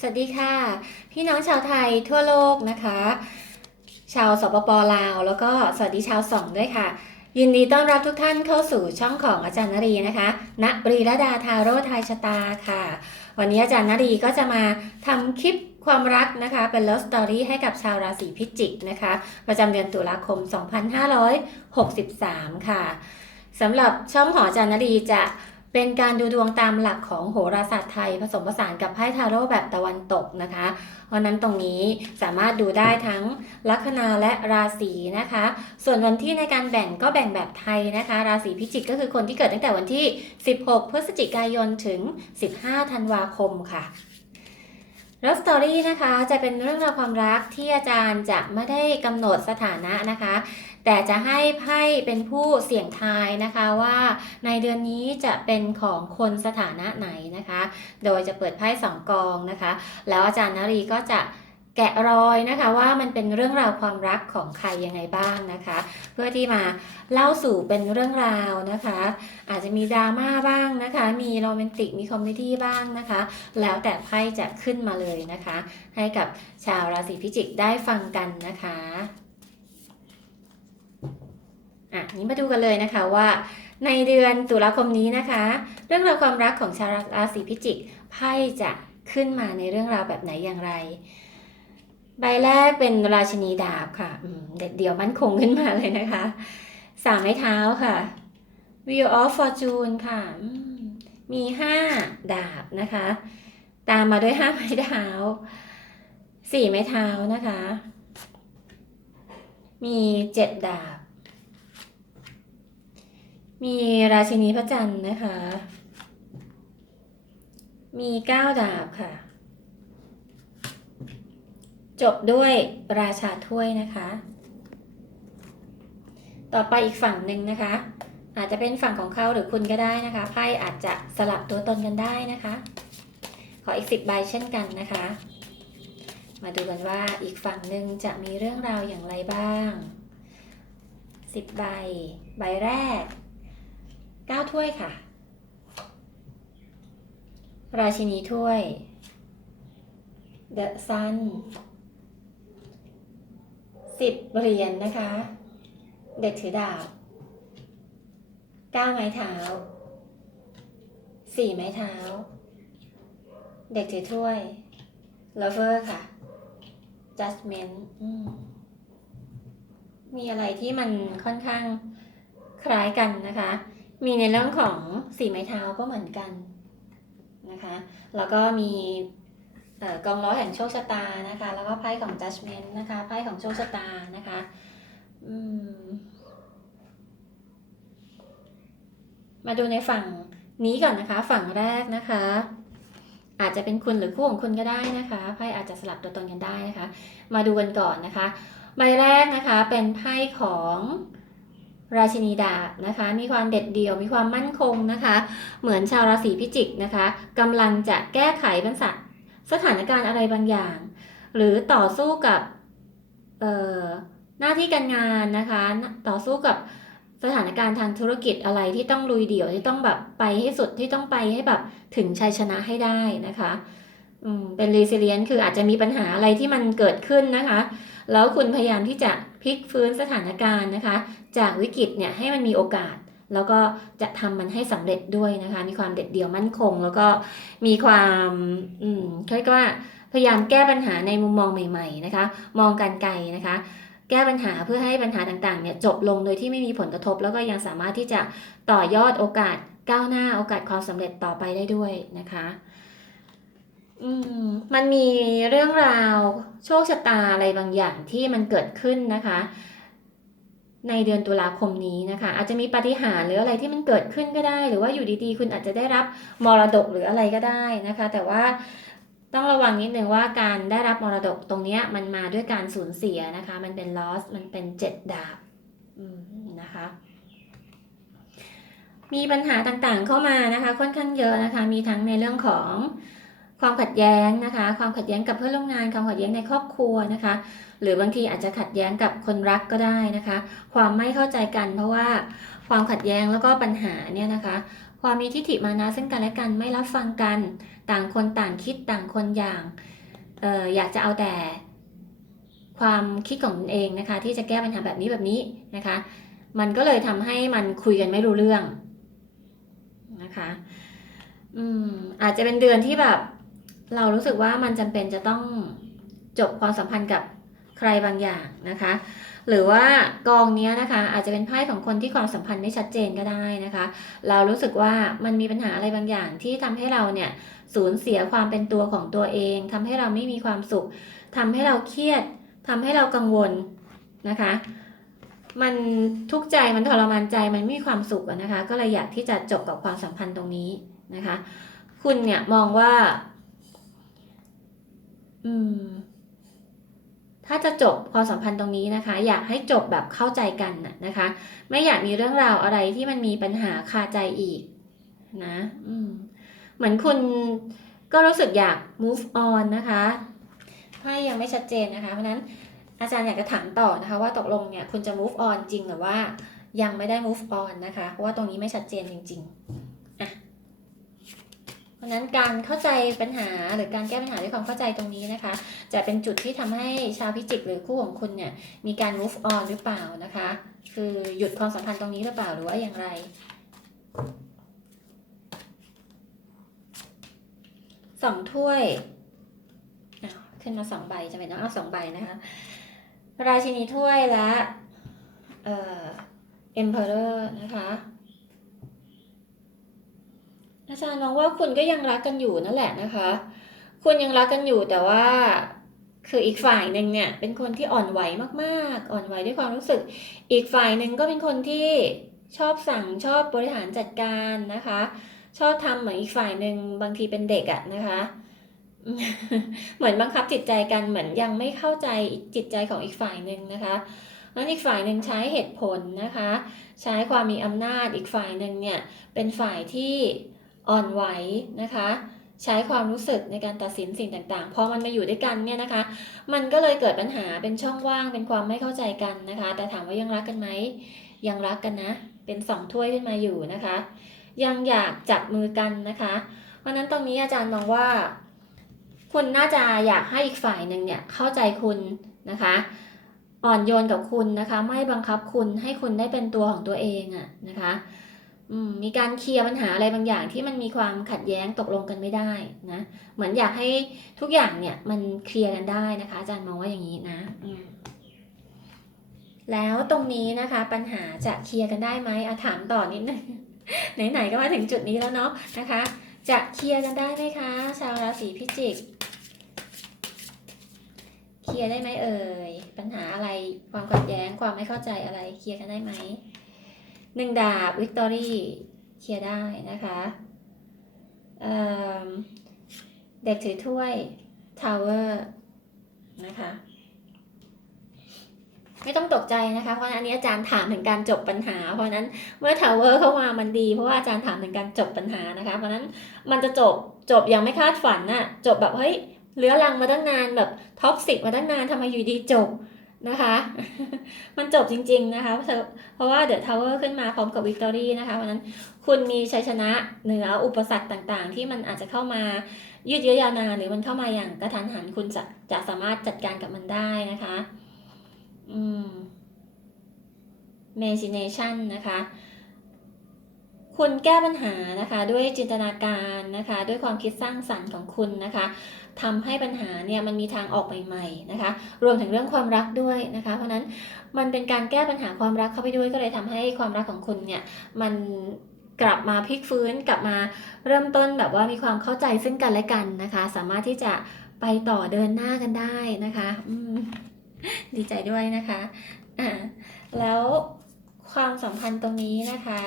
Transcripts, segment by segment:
สวัสดีค่ะ พี่น้องชาวไทยทั่วโลกนะคะ ชาวสปปลาว แล้วก็สวัสดีชาวสองด้วยค่ะ ยินดีต้อนรับทุกท่านเข้าสู่ช่องของอาจารย์นรีนะคะณบรีระดาทาโร่ทายชะตาค่ะ วันนี้อาจารย์นรีก็จะมาทำคลิปความรักนะคะ เป็น love story ให้กับชาวราศีพิจิกนะคะ ประจำเดือนตุลาคม 2563 ค่ะสำหรับช่องหออาจารย์นรีจะ เป็นการดูดวงตามหลักของโหราศาสตร์ไทย ผสมผสานกับไพ่ทาโร่แบบตะวันตกนะคะ เพราะนั้นตรงนี้สามารถดูได้ทั้งลัคนาและราศีนะคะ ส่วนวันที่ในการแบ่งก็แบ่งแบบไทยนะคะ ราศีพิจิกก็คือคนที่เกิดตั้งแต่วันที่ 16 พฤศจิกายนถึง 15 ธันวาคมค่ะแล้วสตอรี่นะคะจะเป็นเรื่องราวความรักที่อาจารย์จะไม่ได้กำหนดสถานะนะคะ แต่จะให้ไพ่เป็นผู้เสี่ยงทายนะคะว่าในเดือนนี้จะเป็นของคนสถานะไหนนะคะ โดยจะเปิดไพ่สองกองนะคะ แล้วอาจารย์นรีก็จะแกะรอยนะคะว่ามันเป็นเรื่องราวความรักของใครยังไงบ้างนะคะ เพื่อที่มาเล่าสู่เป็นเรื่องราวนะคะ อาจจะมีดราม่าบ้างนะคะ มีโรแมนติกมีคอมเมดี้บ้างนะคะ แล้วแต่ไพ่จะขึ้นมาเลยนะคะ ให้กับชาวราศีพิจิกได้ฟังกันนะคะ อะนี้มาดูกันเลยนะคะว่า ในเดือนตุลาคมนี้นะคะ เรื่องราวความรักของชาวราศีพิจิกไพ่จะขึ้นมาในเรื่องราวแบบไหนอย่างไร ใบแรกเป็นราชินีดาบค่ะเด็ดเดี่ยวมั่นคงขึ้นมาเลยนะคะสามไม้เท้าค่ะ Wheel of Fortune ค่ะมมีห้าดาบนะคะ ตามมาด้วยห้าไม้เท้าสี่ไม้เท้านะคะ มีเจ็ดดาบ มีราชินีพระจันทร์นะคะ มีเก้าดาบค่ะ จบด้วยราชาถ้วยนะคะ ต่อไปอีกฝั่งหนึ่งนะคะ อาจจะเป็นฝั่งของเขาหรือคุณก็ได้นะคะ ไพ่อาจจะสลับตัวตนกันได้นะคะ ขออีกสิบใบเช่นกันนะคะ มาดูกันว่าอีกฝั่งหนึ่งจะมีเรื่องราวอย่างไรบ้างสิบใบ ใบแรก เก้าถ้วยค่ะ ราชินีถ้วย The Sun สิบเหรียญนนะคะ เด็กถือดาบเก้าไม้เท้าสี่ไม้เท้า เด็กถือถ้วย Lover ค่ะ Judgment อืมมีอะไรที่มันค่อนข้างคล้ายกันนะคะ มีในเรื่องของสีไม้เท้าก็เหมือนกันนะคะ แล้วก็มีกองล้อแห่งโชคชะตานะคะ แล้วก็ไพ่ของ judgment นะคะ ไพ่ของโชคชะตานะคะมาดูในฝั่งนี้ก่อนนะคะ ฝั่งแรกนะคะ อาจจะเป็นคุณหรือคู่ของคุณก็ได้นะคะไพ่อาจจะสลับตัวตนกันได้นะคะ มาดูกันก่อนนะคะ ใบแรกนะคะเป็นไพ่ของ ราชินีดาบนะคะ มีความเด็ดเดี่ยว มีความมั่นคงนะคะ เหมือนชาวราศีพิจิกนะคะกำลังจะแก้ไขปัญหาสถานการณ์อะไรบางอย่าง หรือต่อสู้กับหน้าที่การงานนะคะ ต่อสู้กับสถานการณ์ทางธุรกิจอะไรที่ต้องลุยเดี่ยวที่ต้องแบบไปให้สุดที่ต้องไปให้แบบถึงชัยชนะให้ได้นะคะเป็น resilient คืออาจจะมีปัญหาอะไรที่มันเกิดขึ้นนะคะ แล้วคุณพยายามที่จะพลิกฟื้นสถานการณ์นะคะ จากวิกฤตเนี่ยให้มันมีโอกาส แล้วก็จะทำมันให้สำเร็จด้วยนะคะ มีความเด็ดเดี่ยวมั่นคง แล้วก็มีความอืมเขาเรียกว่าพยายามแก้ปัญหาในมุมมองใหม่ๆนะคะ มองการไกลนะคะแก้ปัญหาเพื่อให้ปัญหาต่างๆเนี่ยจบลงโดยที่ไม่มีผลกระทบ แล้วก็ยังสามารถที่จะต่อยอดโอกาสก้าวหน้าโอกาสความสำเร็จต่อไปได้ด้วยนะคะ อืม มันมีเรื่องราวโชคชะตาอะไรบางอย่างที่มันเกิดขึ้นนะคะ ในเดือนตุลาคมนี้นะคะ อาจจะมีปาฏิหาริย์หรืออะไรที่มันเกิดขึ้นก็ได้ หรือว่าอยู่ดีๆ คุณอาจจะได้รับมรดกหรืออะไรก็ได้นะคะ แต่ว่าต้องระวังนิดนึงว่าการได้รับมรดกตรงเนี้ยมันมาด้วยการสูญเสียนะคะ มันเป็น loss มันเป็นเจ็ดดาบนะคะมีปัญหาต่างๆเข้ามานะคะ ค่อนข้างเยอะนะคะ มีทั้งในเรื่องของ ความขัดแย้งนะคะ ความขัดแย้งกับเพื่อนร่วมงานความขัดแย้งในครอบครัวนะคะ หรือบางทีอาจจะขัดแย้งกับคนรักก็ได้นะคะ ความไม่เข้าใจกัน เพราะว่าความขัดแย้งแล้วก็ปัญหาเนี่ยนะคะ ความมีทิฏฐิมานะซึ่งกันและกันไม่รับฟังกัน ต่างคนต่างคิดต่างคนอย่างอออยากจะเอาแต่ความคิดของตนเองนะคะ ที่จะแก้ปัญหาแบบนี้แบบนี้นะคะ มันก็เลยทำให้มันคุยกันไม่รู้เรื่องนะคะอืมอาจจะเป็นเดือนที่แบบ เรารู้สึกว่ามันจำเป็นจะต้องจบความสัมพันธ์กับใครบางอย่างนะคะ หรือว่ากองนี้นะคะ อาจจะเป็นไพ่ของคนที่ความสัมพันธ์ไม่ชัดเจนก็ได้นะคะ เรารู้สึกว่ามันมีปัญหาอะไรบางอย่างที่ทำให้เราเนี่ยสูญเสียความเป็นตัวของตัวเองทำให้เราไม่มีความสุขทำให้เราเครียดทำให้เรากังวลนะคะมันทุกข์ใจมันทรมานใจมันไม่มีความสุขนะคะ ก็เลยอยากที่จะจบกับความสัมพันธ์ตรงนี้นะคะ คุณเนี่ยมองว่า อืม ถ้าจะจบความสัมพันธ์ตรงนี้นะคะ อยากให้จบแบบเข้าใจกันนะคะ ไม่อยากมีเรื่องราวอะไรที่มันมีปัญหาคาใจอีก นะ อืม เหมือนคุณก็รู้สึกอยาก move on นะคะไพ่ยังไม่ชัดเจนนะคะ เพราะนั้นอาจารย์อยากจะถามต่อนะคะ ว่าตกลงเนี่ยคุณจะ move on จริงหรือว่ายังไม่ได้ move on นะคะ เพราะว่าตรงนี้ไม่ชัดเจนจริง ๆ ราะนั้นการเข้าใจปัญหาหรือการแก้ปัญหาด้วยความเข้าใจตรงนี้นะคะ จะเป็นจุดที่ทำให้ชาวพิจิกหรือคู่ของคุณเนี่ยมีการ move on หรือเปล่านะคะ คือหยุดความสัมพันธ์ตรงนี้หรือเปล่าหรือว่าอย่างไรสองถ้วยขึ้นมาสองใบจะเป็นต้องเอาสองใบนะคะราชินีถ้วยและเอ่อ emperor นะคะ อาจารย์มองว่าคุณก็ยังรักกันอยู่นั่นแหละนะคะ คุณยังรักกันอยู่แต่ว่า คืออีกฝ่ายหนึ่งเนี่ย เป็นคนที่อ่อนไหวมากๆ อ่อนไหวด้วยความรู้สึก อีกฝ่ายหนึ่งก็เป็นคนที่ชอบสั่งชอบบริหารจัดการนะคะ ชอบทำเหมือนอีกฝ่ายหนึ่งบางทีเป็นเด็กอะนะคะ เหมือนบังคับจิตใจกันเหมือนยังไม่เข้าใจจิตใจของอีกฝ่ายหนึ่งนะคะนั้นอีกฝ่ายหนึ่งใช้เหตุผลนะคะ ใช้ความมีอำนาจอีกฝ่ายหนึ่งเนี่ยเป็นฝ่ายที่ อ่อนไหวนะคะ ใช้ความรู้สึกในการตัดสินสิ่งต่างๆ พอมันมาอยู่ด้วยกันเนี่ยนะคะ มันก็เลยเกิดปัญหาเป็นช่องว่างเป็นความไม่เข้าใจกันนะคะ แต่ถามว่ายังรักกันไหมยังรักกันนะ เป็นสองถ้วยขึ้นมาอยู่นะคะ ยังอยากจับมือกันนะคะ เพราะนั้นตรงนี้อาจารย์มองว่า คุณน่าจะอยากให้อีกฝ่ายหนึ่งเนี่ยเข้าใจคุณนะคะอ่อนโยนกับคุณนะคะ ไม่บังคับคุณให้คุณได้เป็นตัวของตัวเองอะนะคะ อืมมีการเคลียร์ปัญหาอะไรบางอย่างที่มันมีความขัดแย้งตกลงกันไม่ได้นะ เหมือนอยากให้ทุกอย่างเนี่ยมันเคลียร์กันได้นะคะ อาจารย์มองว่าอย่างนี้นะแล้วตรงนี้นะคะ ปัญหาจะเคลียร์กันได้ไหมอาถามต่อนิดนึงไหนๆก็มาถึงจุดนี้แล้วเนาะนะคะ จะเคลียร์กันได้ไหมคะ ชาวราศีพิจิกเคลียร์ได้ไหมเอ่ยปัญหาอะไรความขัดแย้งความไม่เข้าใจอะไรเคลียร์กันได้ไหม หนึ่งดาบวิกตอรี่เคลียร์ได้นะคะเเด็กถือถ้วยทาวเวอร์นะคะไม่ต้องตกใจนะคะ เพราะอันนี้อาจารย์ถามถึงการจบปัญหา เพราะนั้นเมื่อทาวเวอร์เข้ามามันดี เพราะว่าอาจารย์ถามถึงการจบปัญหานะคะ เพราะฉะนั้นมันจะจบจบอย่างไม่คาดฝันน่ะจบแบบเฮ้ยเลื้อรังมาตั้งนานแบบท็อกซิกมาตั้งนานทำไมอยู่ดีจบ นะคะ มันจบจริง ๆนะคะ เพราะว่าเดอะทาวเวอร์ขึ้นมาพร้อมกับวิกตอรี่นะคะวันนั้นคุณมีชัยชนะเหนืออุปสรรคต่างๆ ที่มันอาจจะเข้ามายืดเยื้อยาวนานหรือมันเข้ามาอย่างกระทันหันคุณจะจะสามารถจัดการกับมันได้นะคะ อืม imagination นะคะ คุณแก้ปัญหานะคะด้วยจินตนาการนะคะ ด้วยความคิดสร้างสรรค์ของคุณนะคะทำให้ปัญหาเนี่ยมันมีทางออกใหม่ๆนะคะ รวมถึงเรื่องความรักด้วยนะคะ เพราะนั้นมันเป็นการแก้ปัญหาความรักเข้าไปด้วยก็เลยทำให้ความรักของคุณเนี่ยมันกลับมาพลิกฟื้นกลับมาเริ่มต้นแบบว่ามีความเข้าใจซึ่งกันและกันนะคะ สามารถที่จะไปต่อเดินหน้ากันได้นะคะดีใจด้วยนะคะอ่าแล้วความสัมพันธ์ตรงนี้นะคะ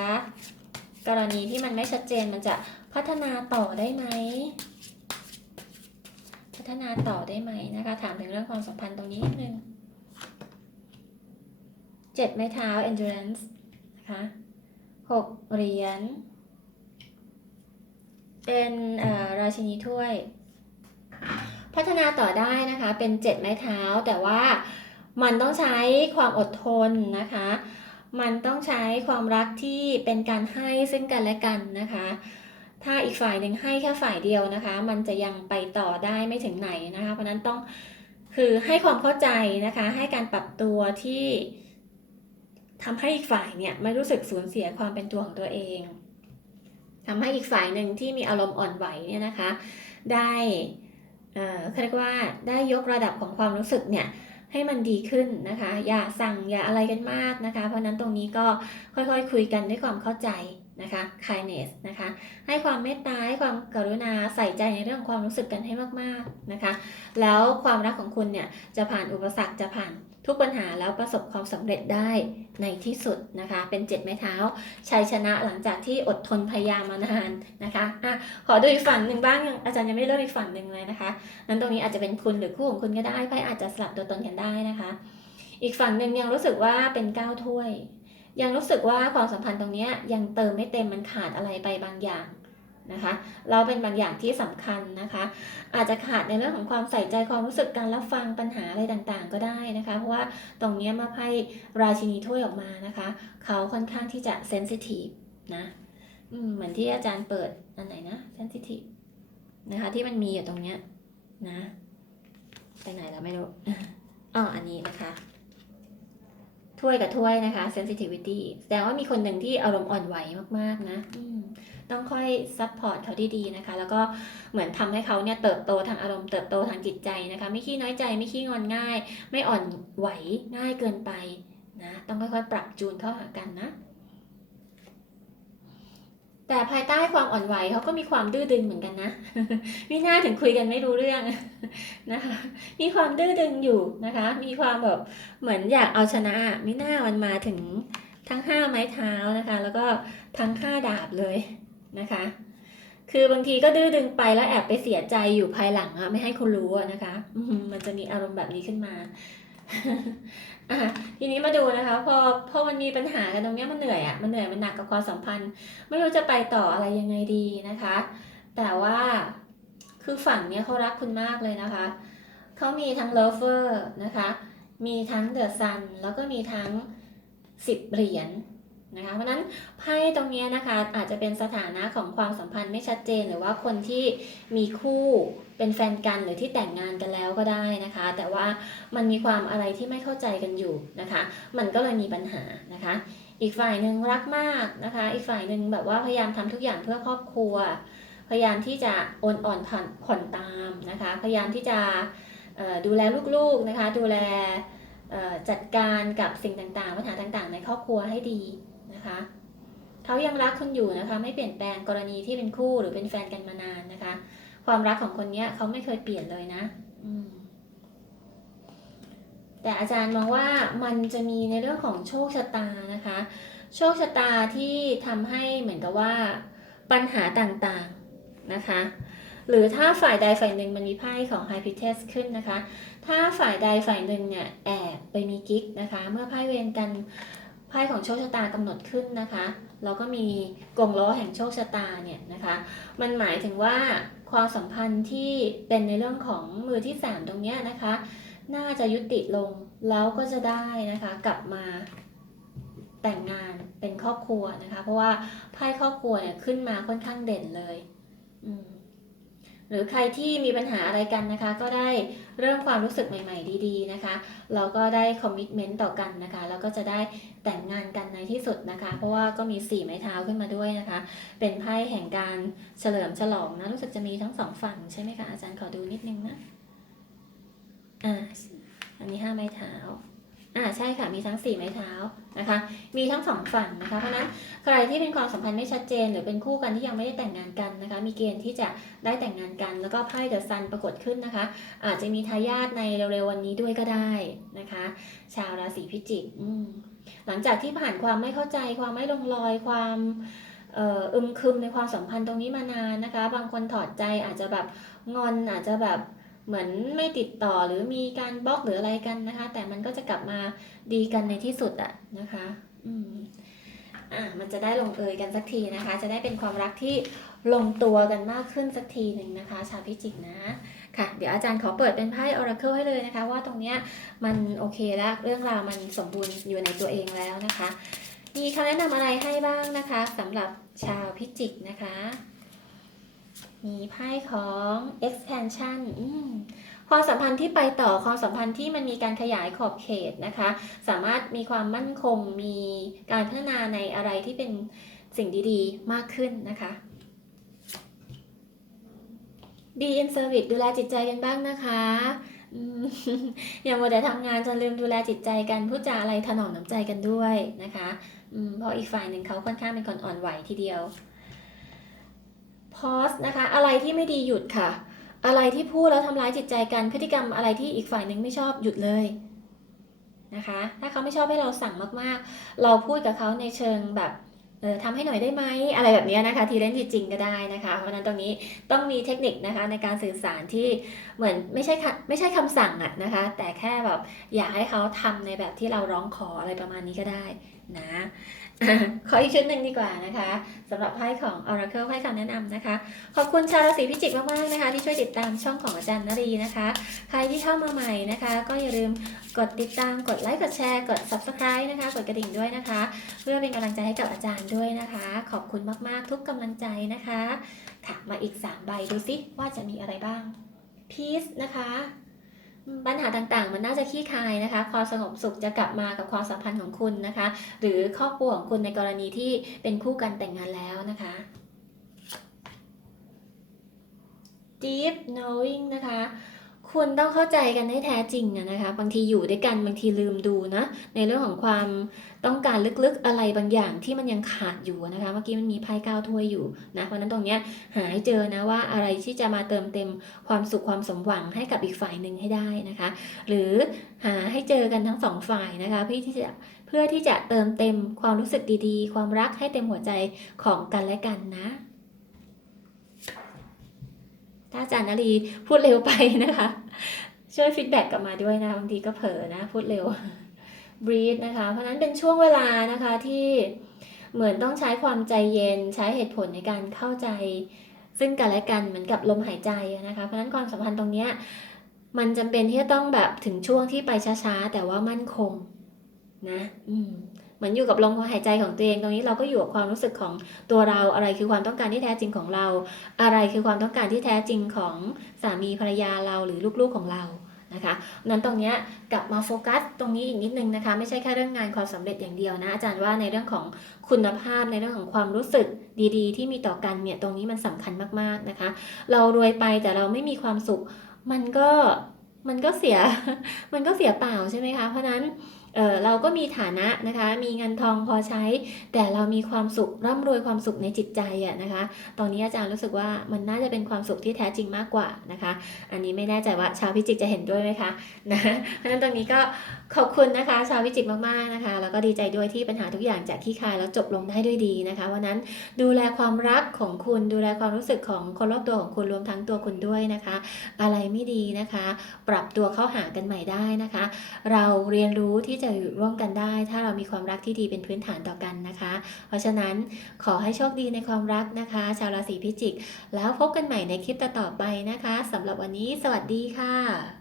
กรณีที่มันไม่ชัดเจนมันจะพัฒนาต่อได้ไหม พัฒนาต่อได้ไหมนะคะ ถามถึงเรื่องความสัมพันธ์ตรงนี้นิดนึงเจ็ดไม้เท้า endurance นะคะหกเหรียญ เป็นราชินีถ้วย พัฒนาต่อได้นะคะ เป็นเจ็ดไม้เท้าแต่ว่ามันต้องใช้ความอดทนนะคะ มันต้องใช้ความรักที่เป็นการให้ซึ่งกันและกันนะคะ ถ้าอีกฝ่ายหนึ่งให้แค่ฝ่ายเดียวนะคะ มันจะยังไปต่อได้ไม่ถึงไหนนะคะ เพราะฉะนั้นต้องคือให้ความเข้าใจนะคะ ให้การปรับตัวที่ทำให้อีกฝ่ายเนี่ยไม่รู้สึกสูญเสียความเป็นตัวของตัวเองทำให้อีกฝ่ายหนึ่งที่มีอารมณ์อ่อนไหวเนี่ยนะคะ ได้เอ่อเขาเรียกว่าได้ยกระดับของความรู้สึกเนี่ย ให้มันดีขึ้นนะคะ อย่าสั่งอย่าอะไรกันมากนะคะ เพราะนั้นตรงนี้ก็ค่อยๆคุยกันด้วยความเข้าใจนะคะ kindness นะคะ ให้ความเมตตาให้ความกรุณาใส่ใจในเรื่องความรู้สึกกันให้มากๆนะคะ แล้วความรักของคุณเนี่ยจะผ่านอุปสรรคจะผ่าน ทุกปัญหาแล้วประสบความสำเร็จได้ในที่สุดนะคะ เป็นเจ็ดไม้เท้าชัยชนะหลังจากที่อดทนพยายามมานานนะคะอะขอดูอีกฝั่งหนึ่งบ้างอาจารย์ยังไม่เริ่มอีกฝั่งหนึ่งเลยนะคะนั้นตรงนี้อาจจะเป็นคุณหรือคู่ของคุณก็ได้ไพ่อาจจะสลับตัวตนกันได้นะคะ อีกฝั่งหนึ่งยังรู้สึกว่าเป็นก้าวถ้วย ยังรู้สึกว่าความสัมพันธ์ตรงนี้ยังเติมไม่เต็มมันขาดอะไรไปบางอย่าง นะคะเราเป็นบางอย่างที่สำคัญนะคะ อาจจะขาดในเรื่องของความใส่ใจความรู้สึกการรับฟังปัญหาอะไรต่างๆ ก็ได้นะคะ เพราะว่าตรงนี้มาไพ่ราชินีถ้วยออกมานะคะ เขาค่อนข้างที่จะเซนซิทีฟนะเหมือนที่อาจารย์เปิดอันไหนนะเซนซิทีฟนะคะที่มันมีอยู่ตรงเนี้ยนะไปไหนแล้วไม่รู้อ๋ออันนี้นะคะถ้วยกับถ้วยนะคะ sensitivity แสดงว่ามีคนหนึ่งที่อารมณ์อ่อนไหวมากๆนะอื ต้องค่อยซัพพอร์ตเขาดีๆนะคะ แล้วก็เหมือนทำให้เขาเนี่ยเติบโตทางอารมณ์เติบโตทางจิตใจนะคะ ไม่ขี้น้อยใจไม่ขี้งอนง่าย ไม่อ่อนไหวง่ายเกินไปนะต้องค่อยๆ ปรับจูนเข้าหากันนะ แต่ภายใต้ความอ่อนไหวเขาก็มีความดื้อดึงเหมือนกันนะมิน่าถึงคุยกันไม่รู้เรื่องนะคะ มีความดื้อดึงอยู่นะคะ มีความแบบเหมือนอยากเอาชนะมิน่ามันมาถึงทั้งห้าไม้เท้านะคะ แล้วก็ทั้งห้าดาบเลย นะคะ คือบางทีก็ดื้อดึงไปแล้วแอบไปเสียใจอยู่ภายหลังอะไม่ให้คนรู้อะนะคะมันจะมีอารมณ์แบบนี้ขึ้นมาทีนี้มาดูนะคะ พอพอมันมีปัญหากันตรงนี้มันเหนื่อยอะมันเหนื่อยมันหนักกับความสัมพันธ์ ไม่รู้จะไปต่ออะไรยังไงดีนะคะ แต่ว่าคือฝั่งเนี้ยเขารักคุณมากเลยนะคะเขามีทั้ง lover นะคะ มีทั้ง the sun แล้วก็มีทั้ง10เหรียญ นะคะเพราะนั้นไพ่ตรงนี้นะคะอาจจะเป็นสถานะของความสัมพันธ์ไม่ชัดเจน หรือว่าคนที่มีคู่เป็นแฟนกันหรือที่แต่งงานกันแล้วก็ได้นะคะ แต่ว่ามันมีความอะไรที่ไม่เข้าใจกันอยู่นะคะ มันก็เลยมีปัญหานะคะ อีกฝ่ายหนึ่งรักมากนะคะ อีกฝ่ายหนึ่งแบบว่าพยายามทำทุกอย่างเพื่อครอบครัว พยายามที่จะโอนอ่อนผ่อนผ่อนตามนะคะ พยายามที่จะดูแลลูกๆนะคะ ดูแลจัดการกับสิ่งต่างๆ ปัญหาต่างๆ ในครอบครัวให้ดี นะคะ เขายังรักคุณอยู่นะคะ ไม่เปลี่ยนแปลงกรณีที่เป็นคู่หรือเป็นแฟนกันมานานนะคะ ความรักของคนเนี้ยเขาไม่เคยเปลี่ยนเลยนะแต่อาจารย์มองว่ามันจะมีในเรื่องของโชคชะตานะคะ โชคชะตาที่ทำให้เหมือนกับว่าปัญหาต่างๆนะคะ หรือถ้าฝ่ายใดฝ่ายหนึ่งมันมีไพ่ของ High p i t e s ขึ้นนะคะ ถ้าฝ่ายใดฝ่ายหนึ่งเนี่ยแอบไปมีกิ๊กนะคะ เมื่อไพ่เวรกัน ไพ่ของโชคชะตากำหนดขึ้นนะคะแล้วก็มีกงล้อแห่งโชคชะตาเนี่ยนะคะ มันหมายถึงว่าความสัมพันธ์ที่เป็นในเรื่องของมือที่สามตรงเนี้ยนะคะ น่าจะยุติลงแล้วก็จะได้นะคะ กลับมาแต่งงานเป็นครอบครัวนะคะ เพราะว่าไพ่ครอบครัวเนี่ยขึ้นมาค่อนข้างเด่นเลย อืม หรือใครที่มีปัญหาอะไรกันนะคะ ก็ได้เริ่มความรู้สึกใหม่ ๆ ดีๆนะคะเราก็ได้คอมมิชเมนต์ต่อกันนะคะแล้วก็จะได้แต่งงานกันในที่สุดนะคะ เพราะว่าก็มีสี่ไม้เท้าขึ้นมาด้วยนะคะ เป็นไพ่แห่งการเฉลิมฉลองนะรู้สึกจะมีทั้งสองฝั่งใช่ไหมคะอาจารย์ขอดูนิดนึงนะอ่าอันนี้ห้าไม้เท้า อ่าใช่ค่ะมีทั้งสี่ไม้เท้านะคะ มีทั้งสองฝั่งนะคะเพราะนั้นใครที่เป็นความสัมพันธ์ไม่ชัดเจน หรือเป็นคู่กันที่ยังไม่ได้แต่งงานกันนะคะ มีเกณฑ์ที่จะได้แต่งงานกัน แล้วก็ไพ่เดอะซันปรากฏขึ้นนะคะ อาจจะมีทายาทในเร็วๆวันนี้ด้วยก็ได้นะคะ ชาวราศีพิจิกหลังจากที่ผ่านความไม่เข้าใจ ความไม่ลงรอยความอึมครึมในความสัมพันธ์ตรงนี้มานานนะคะ บางคนถอดใจอาจจะแบบงอนอาจจะแบบ เหมือนไม่ติดต่อหรือมีการบล็อกหรืออะไรกันนะคะ แต่มันก็จะกลับมาดีกันในที่สุดอะนะคะอืมอะมันจะได้ลงเอยกันสักทีนะคะ จะได้เป็นความรักที่ลงตัวกันมากขึ้นสักทีหนึ่งนะคะ ชาวพิจิกนะค่ะ เดี๋ยวอาจารย์ขอเปิดเป็นไพ่ Oracle ให้เลยนะคะ ว่าตรงเนี้ยมันโอเคแล้วเรื่องราวมันสมบูรณ์อยู่ในตัวเองแล้วนะคะ มีคำแนะนำอะไรให้บ้างนะคะสำหรับชาวพิจิกนะคะ มีไพ่ของ expansion อความสัมพันธ์ที่ไปต่อความสัมพันธ์ที่มันมีการขยายขอบเขตนะคะ สามารถมีความมั่นคงมีการพัฒนาในอะไรที่เป็นสิ่งดีๆ มากขึ้นนะคะดีอินเซอร์วิสดูแลจิตใจกันบ้างนะคะอย่ามัวแต่ทำงานจนลืมดูแลจิตใจกันพูดจาอะไรถนอมน้ำใจกันด้วยนะคะเพราะอีกฝ่ายหนึ่งเขาค่อนข้างเป็นคนอ่อนไหวทีเดียว พอสนะคะ อะไรที่ไม่ดีหยุดค่ะ อะไรที่พูดแล้วทำร้ายจิตใจกัน พฤติกรรมอะไรที่อีกฝ่ายหนึ่งไม่ชอบหยุดเลยนะคะ ถ้าเขาไม่ชอบให้เราสั่งมากๆ เราพูดกับเขาในเชิงแบบเออทำให้หน่อยได้ไหมอะไรแบบนี้นะคะ ทีเล่นทีจริงก็ได้นะคะ เพราะนั้นตรงนี้ต้องมีเทคนิคนะคะในการสื่อสารที่เหมือนไม่ใช่ไม่ใช่คำสั่งอะนะคะ แต่แค่แบบอยากให้เขาทำในแบบที่เราร้องขออะไรประมาณนี้ก็ได้นะ ขออีกชุดหนึ่งดีกว่านะคะสำหรับไพ่ของ Oracle ให้คำแนะนำนะคะ ขอบคุณชาวราศีพิจิกมากๆนะคะ ที่ช่วยติดตามช่องของอาจารย์นรีนะคะ ใครที่เข้ามาใหม่นะคะ ก็อย่าลืมกดติดตามกดไลค์กดแชร์กด subscribe นะคะ กดกระดิ่งด้วยนะคะ เพื่อเป็นกำลังใจให้กับอาจารย์ด้วยนะคะ ขอบคุณมากๆทุกกำลังใจนะคะ ค่ะมาอีก 3 ใบดูซิว่าจะมีอะไรบ้าง Peace นะคะ ปัญหาต่างๆ มันน่าจะคลี่คลายนะคะ ความสงบสุขจะกลับมากับความสัมพันธ์ของคุณนะคะ หรือครอบครัวของคุณในกรณีที่เป็นคู่กันแต่งงานแล้วนะคะ deep knowing นะคะ คุณต้องเข้าใจกันให้แท้จริงอะนะคะ บางทีอยู่ด้วยกันบางทีลืมดูนะ ในเรื่องของความต้องการลึกๆอะไรบางอย่างที่มันยังขาดอยู่นะคะ เมื่อกี้มันมีไพ่ก้าวถ้วยอยู่นะ เพราะฉะนั้นตรงเนี้ยหาให้เจอนะว่าอะไรที่จะมาเติมเต็มความสุขความสมหวังให้กับอีกฝ่ายหนึ่งให้ได้นะคะ หรือหาให้เจอกันทั้งสองฝ่ายนะคะเพื่อที่จะเพื่อที่จะเติมเต็มความรู้สึกดีๆ ความรักให้เต็มหัวใจของกันและกันนะ ถ้าอาจารย์นารีพูดเร็วไปนะคะ ช่วยฟีดแบ็กกลับมาด้วยนะบางทีก็เผลอนะ พูดเร็ว breathe นะคะ เพราะนั้นเป็นช่วงเวลานะคะที่เหมือนต้องใช้ความใจเย็นใช้เหตุผลในการเข้าใจ ซึ่งกันและกันเหมือนกับลมหายใจนะคะ เพราะนั้นความสัมพันธ์ตรงเนี้ยมันจำเป็นที่จะต้องแบบถึงช่วงที่ไปช้าๆ แต่ว่ามั่นคงนะ อืม เหมือนอยู่กับลมหายใจของตัวเองตรงนี้เราก็อยู่กับความรู้สึกของตัวเราอะไรคือความต้องการที่แท้จริงของเรา อะไรคือความต้องการที่แท้จริงของสามีภรรยาเราหรือลูกๆของเรานะคะนั้นตรงนี้กลับมาโฟกัสตรงนี้อีกนิดนึงนะคะ ไม่ใช่แค่เรื่องงานความสำเร็จอย่างเดียวนะ อาจารย์ว่าในเรื่องของคุณภาพในเรื่องของความรู้สึกดีๆ ที่มีต่อกันเนี่ยตรงนี้มันสำคัญมากๆนะคะ เรารวยไปแต่เราไม่มีความสุข มันก็มันก็เสียมันก็เสียเปล่าใช่ไหมคะ เพราะนั้น เเราก็มีฐานะนะคะ มีเงินทองพอใช้ แต่เรามีความสุขร่ำรวยความสุขในจิตใจอะนะคะ ตอนนี้อาจารย์รู้สึกว่ามันน่าจะเป็นความสุขที่แท้จริงมากกว่านะคะ อันนี้ไม่แน่ใจว่าชาวพิจิกจะเห็นด้วยไหมคะนะเพราะฉะนั้นตรงนี้ก็ขอบคุณนะคะ ชาวพิจิกมากๆนะคะ แล้วก็ดีใจด้วยที่ปัญหาทุกอย่างจากขี้คายแล้วจบลงได้ด้วยดีนะคะเพราะฉะนั้นดูแลความรักของคุณดูแลความรู้สึกของคนรอบตัวของคุณรวมทั้งตัวคุณด้วยนะคะ อะไรไม่ดีนะคะ ปรับตัวเข้าหากันใหม่ได้นะคะ เราเรียนรู้ที่ที่จะอยู่ร่วมกันได้ ถ้าเรามีความรักที่ดีเป็นพื้นฐานต่อกันนะคะ เพราะฉะนั้นขอให้โชคดีในความรักนะคะ ชาวราศีพิจิก แล้วพบกันใหม่ในคลิปต่อๆไปนะคะสำหรับวันนี้ สวัสดีค่ะ